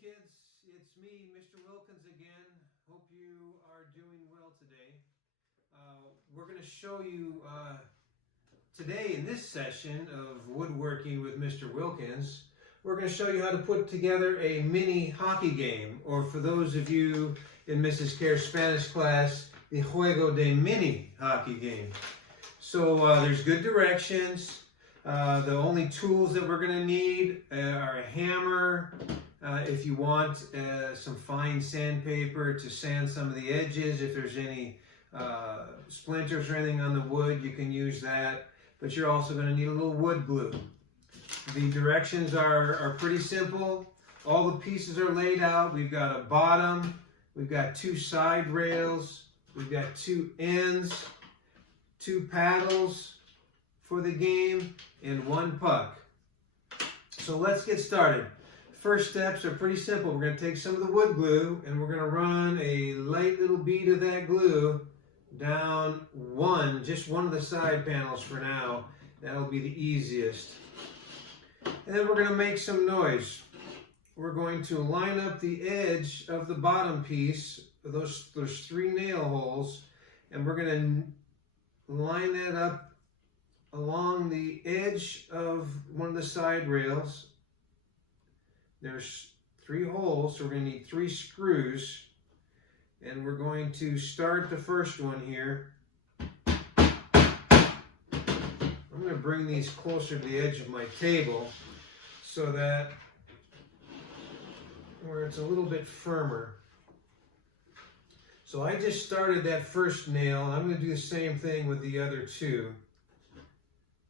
Hey kids, it's me, Mr. Wilkins again. Hope you are doing well today. We're going to show you today in this session of woodworking with Mr. Wilkins, we're going to show you how to put together a mini hockey game, or for those of you in Mrs. Care's Spanish class, the Juego de Mini hockey game. So there's good directions. The only tools that we're going to need are a hammer. If you want some fine sandpaper to sand some of the edges, if there's any splinters or anything on the wood, you can use that. But you're also going to need a little wood glue. The directions are pretty simple. All the pieces are laid out. We've got a bottom, we've got two side rails, we've got two ends, two paddles for the game, and one puck. So let's get started. First steps are pretty simple. We're going to take some of the wood glue and we're going to run a light little bead of that glue down just one of the side panels for now. That'll be the easiest. And then we're going to make some noise. We're going to line up the edge of the bottom piece, those three nail holes, and we're going to line that up along the edge of one of the side rails. There's three holes, so we're going to need 3 screws. And we're going to start the first one here. I'm going to bring these closer to the edge of my table so that where it's a little bit firmer. So I just started that first nail, and I'm going to do the same thing with the other two.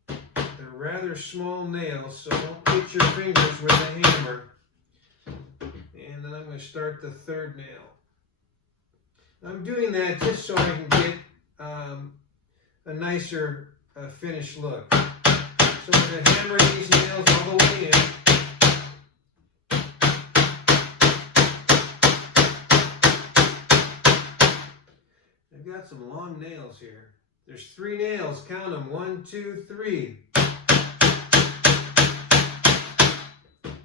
They're rather small nails, so don't hit your fingers with a hammer. And then I'm going to start the third nail. I'm doing that just so I can get a nicer finished look. So I'm going to hammer these nails all the way in. I've got some long nails here. There's 3 nails, count them, 1, 2, 3.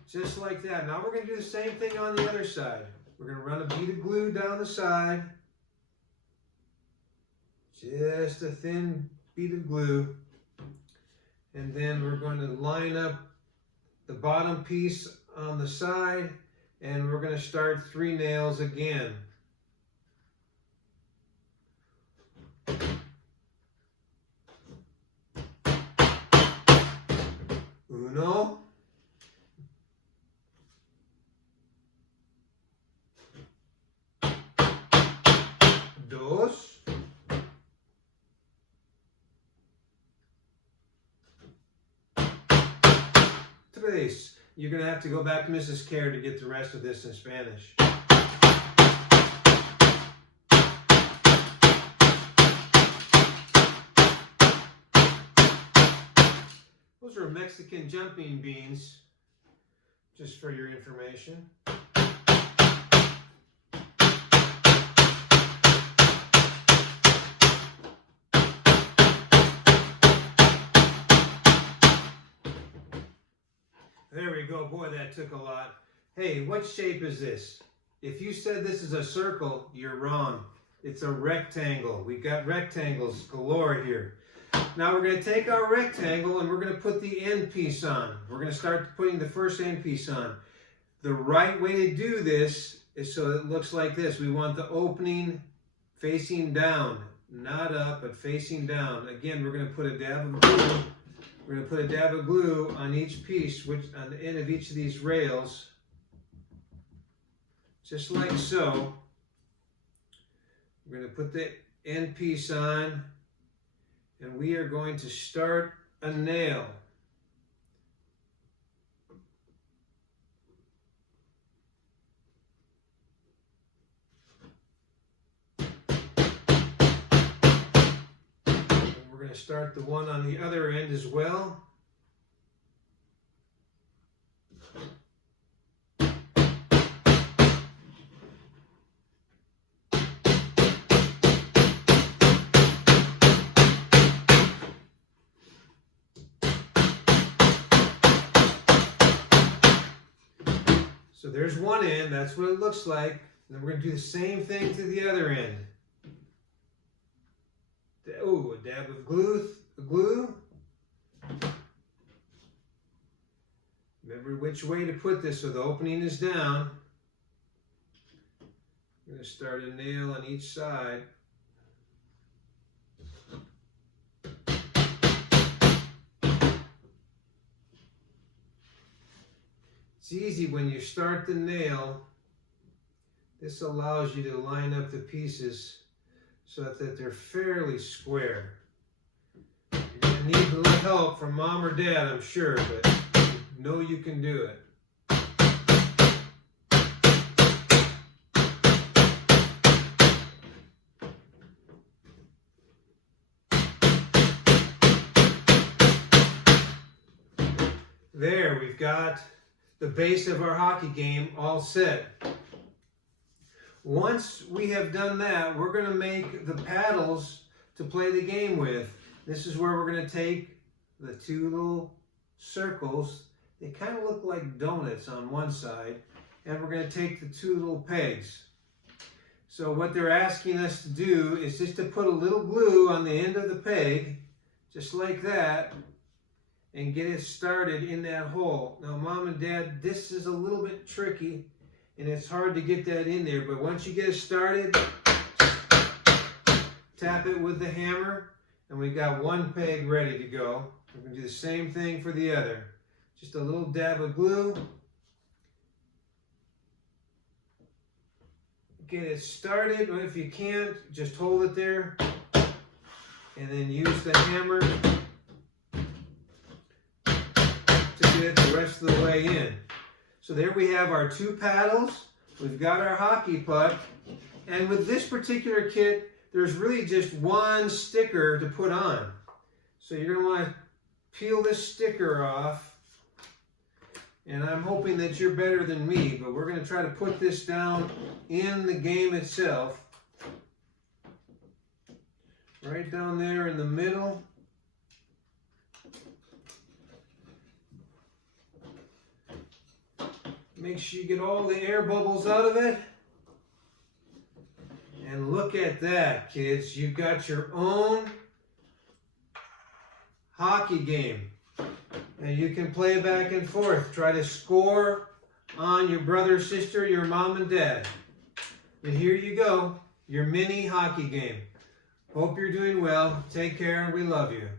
Just like that. Now we're going to do the same thing on the other side. We're going to run a bead of glue down the side. Just a thin bead of glue. And then we're going to line up the bottom piece on the side, and we're going to start 3 nails again. Uno. 2. 3. You're going to have to go back to Mrs. Care to get the rest of this in Spanish. Those are Mexican jumping beans, just for your information. There we go. Boy, that took a lot. Hey, what shape is this? If you said this is a circle, you're wrong. It's a rectangle. We've got rectangles galore here. Now we're going to take our rectangle and we're going to put the end piece on. We're going to start putting the first end piece on. The right way to do this is so it looks like this. We want the opening facing down, not up, but facing down. Again, we're going to put a dab of glue. We're going to put a dab of glue on each piece, on the end of each of these rails, just like so. We're going to put the end piece on, and we are going to start a nail. We're going to start the one on the other end as well. So there's one end, that's what it looks like. And then we're going to do the same thing to the other end. Oh, a dab of glue. Remember which way to put this so the opening is down. I'm going to start a nail on each side. It's easy when you start the nail. This allows you to line up the pieces so that they're fairly square. You're going to need a little help from mom or dad, I'm sure, but you know you can do it. There, we've got the base of our hockey game all set. Once we have done that, we're going to make the paddles to play the game with. This is where we're going to take the two little circles. They kind of look like donuts on one side. And we're going to take the two little pegs. So what they're asking us to do is just to put a little glue on the end of the peg, just like that, and get it started in that hole. Now, Mom and Dad, this is a little bit tricky, and it's hard to get that in there, but once you get it started, tap it with the hammer, and we've got one peg ready to go. We're going to do the same thing for the other. Just a little dab of glue. Get it started, or if you can't, just hold it there, and then use the hammer to get the rest of the way in. So there we have our two paddles. We've got our hockey puck. And with this particular kit, there's really just one sticker to put on. So you're going to want to peel this sticker off. And I'm hoping that you're better than me, but we're going to try to put this down in the game itself. Right down there in the middle. Make sure you get all the air bubbles out of it. And look at that, kids. You've got your own hockey game. And you can play back and forth. Try to score on your brother, sister, your mom, and dad. And here you go, your mini hockey game. Hope you're doing well. Take care, and we love you.